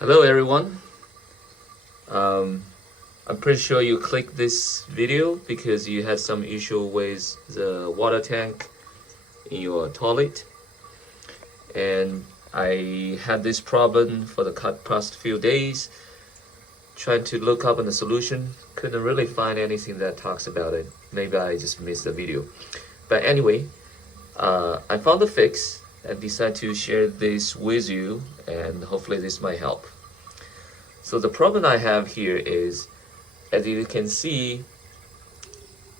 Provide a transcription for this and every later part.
Hello everyone. Um, I'm pretty sure you clicked this video because you had some issue with the water tank in your toilet. And I had this problem for the past few days, trying to look up on the solution. Couldn't really find anything that talks about it. Maybe I just missed the video. But anyway, I found the fix and decided to share this with you, and hopefully this might help. So the problem I have here is, as you can see,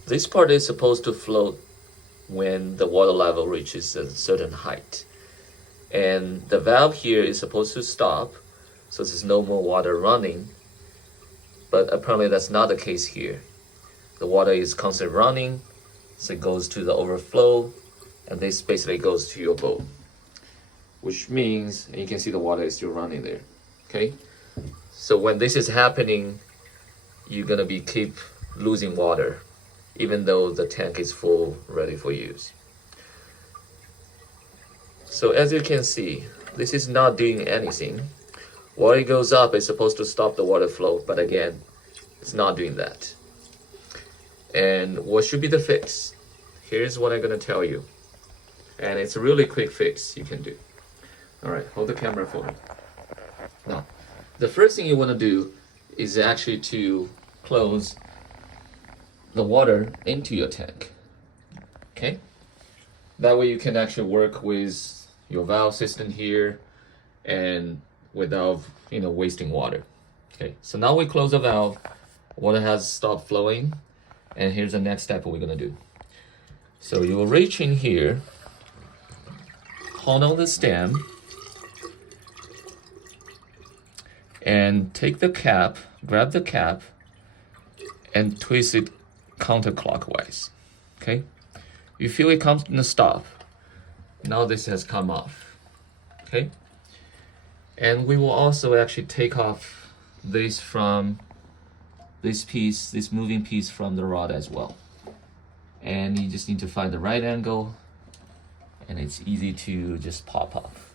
this part is supposed to float when the water level reaches a certain height. And the valve here is supposed to stop, so there's no more water running. But apparently that's not the case here. The water is constantly running, so it goes to the overflow, and this basically goes to your bowl. Which means, and you can see the water is still running there, okay? So when this is happening, you're gonna keep losing water, even though the tank is full, ready for use. So as you can see, this is not doing anything. Water goes up, it's supposed to stop the water flow, but again, it's not doing that. And what should be the fix? Here's what I'm gonna tell you. And it's a really quick fix you can do. All right, hold the camera for me. Now, the first thing you wanna do is actually to close the water into your tank, okay? That way you can actually work with your valve system here and without wasting water. Okay, so now we close the valve, water has stopped flowing, and here's the next step we're gonna do. So you will reach in here, hold on the stem, and take the cap, grab the cap, and twist it counterclockwise, okay? You feel it comes to a stop. Now this has come off, okay? And we will also actually take off this from this piece, this moving piece from the rod as well. And you just need to find the right angle, and it's easy to just pop off,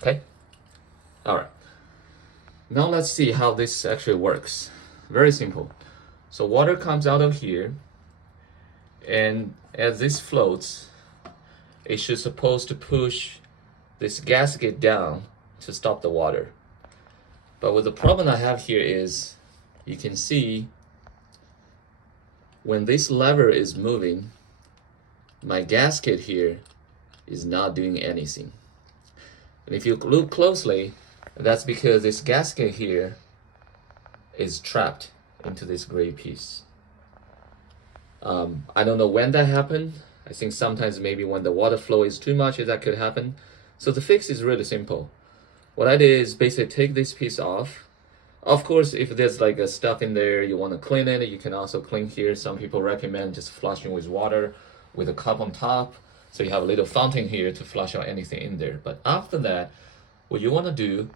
okay? All right. Now let's see how this actually works. Very simple. So water comes out of here, and as this floats, it should supposed to push this gasket down to stop the water. But what the problem I have here is, you can see when this lever is moving, my gasket here is not doing anything. And if you look closely, that's because this gasket here is trapped into this gray piece. I don't know when that happened. I think sometimes maybe when the water flow is too much, that could happen. So the fix is really simple. What I did is basically take this piece off. Of course, if there's like a stuff in there, you want to clean it, you can also clean here. Some people recommend just flushing with water with a cup on top. So you have a little fountain here to flush out anything in there. But after that, what you want to do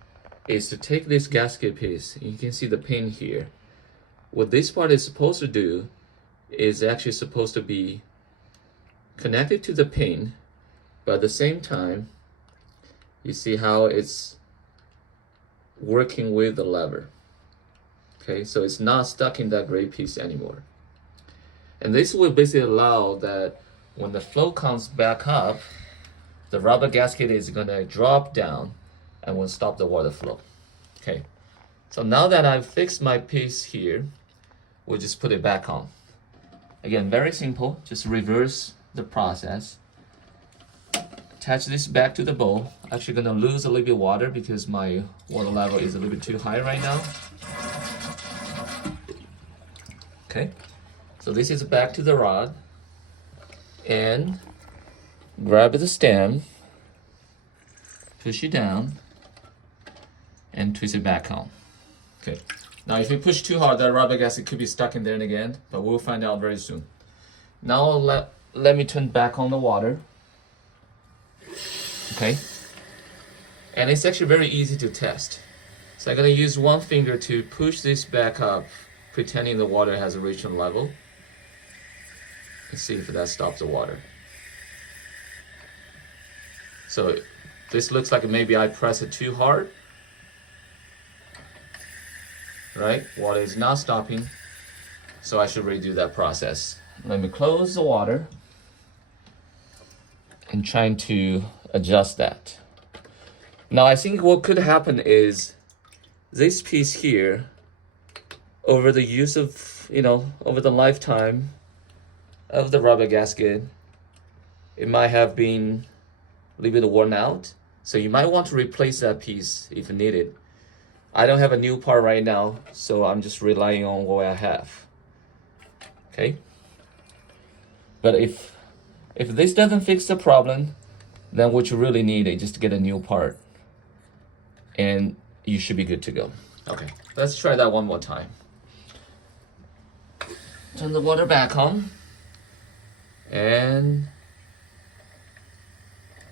is to take this gasket piece. You can see the pin here. What this part is supposed to do is actually supposed to be connected to the pin, but at the same time, you see how it's working with the lever. Okay, so it's not stuck in that gray piece anymore. And this will basically allow that when the flow comes back up, the rubber gasket is gonna drop down and will stop the water flow. Okay, so now that I've fixed my piece here, we'll just put it back on. Again, very simple, just reverse the process. Attach this back to the bowl. Actually gonna lose a little bit of water because my water level is a little bit too high right now. Okay, so this is back to the rod, and grab the stem, push it down, and twist it back on. Okay, now if you push too hard, that rubber gasket could be stuck in there again, but we'll find out very soon. Now let me turn back on the water. Okay, and it's actually very easy to test. So I'm gonna use one finger to push this back up, pretending the water has reached a level. Let's see if that stops the water. So this looks like maybe I press it too hard. right? Water is not stopping, so I should redo that process. Let me close the water and trying to adjust that. Now I think what could happen is this piece here, over the use of, over the lifetime of the rubber gasket, it might have been a little bit worn out. So you might want to replace that piece if needed. I don't have a new part right now, so I'm just relying on what I have. Okay? But if this doesn't fix the problem, then what you really need is just to get a new part, and you should be good to go. Okay, let's try that one more time. Turn the water back on. And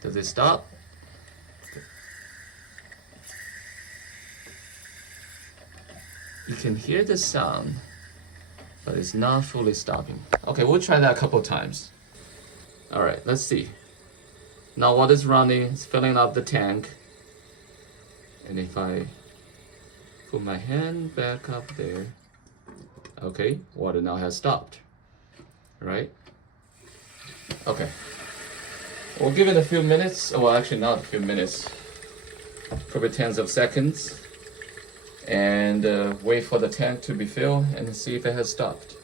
does it stop? You can hear the sound, but it's not fully stopping. Okay, we'll try that a couple times. All right, let's see. Now water's running, it's filling up the tank. And if I put my hand back up there, okay, water now has stopped, right? Okay, we'll give it a few minutes. Well, actually not a few minutes, probably tens of seconds, and wait for the tank to be filled and see if it has stopped.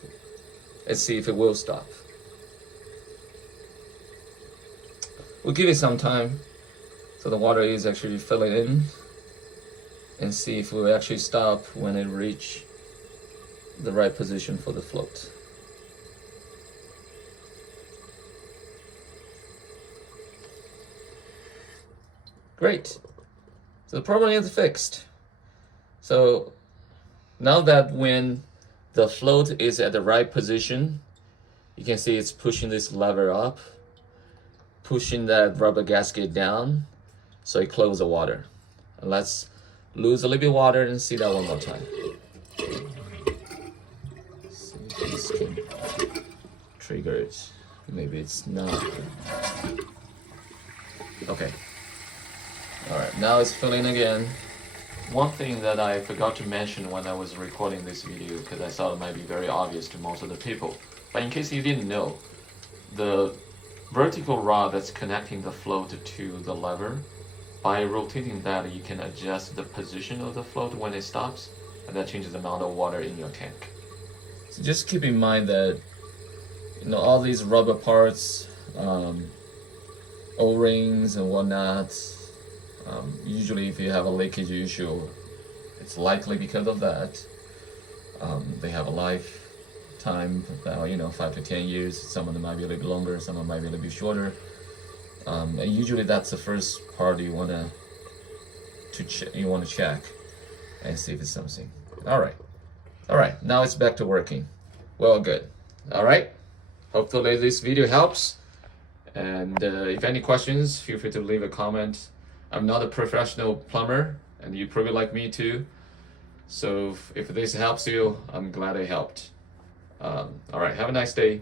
Let's see if it will stop. We'll give it some time so the water is actually filling in, and see if it will actually stop when it reach the right position for the float. Great. So the problem is fixed. So now that when the float is at the right position, you can see it's pushing this lever up, pushing that rubber gasket down, so it closes the water. And let's lose a little bit of water and see that one more time. See if this can trigger it. Maybe it's not. Okay. Alright, now it's filling again. One thing that I forgot to mention when I was recording this video, because I thought it might be very obvious to most of the people, but in case you didn't know, the vertical rod that's connecting the float to the lever, by rotating that, you can adjust the position of the float when it stops, and that changes the amount of water in your tank. So just keep in mind that all these rubber parts, O-rings and whatnot, usually if you have a leakage issue, it's likely because of that. They have a lifetime about 5 to 10 years. Some of them might be a little bit longer, some of them might be a little bit shorter. And usually that's the first part you want to check and see if it's something. All right, now it's back to working. Well, good. All right, hopefully this video helps, and if any questions, feel free to leave a comment. I'm not a professional plumber, and you probably like me too, so if this helps you, I'm glad it helped. All right, have a nice day.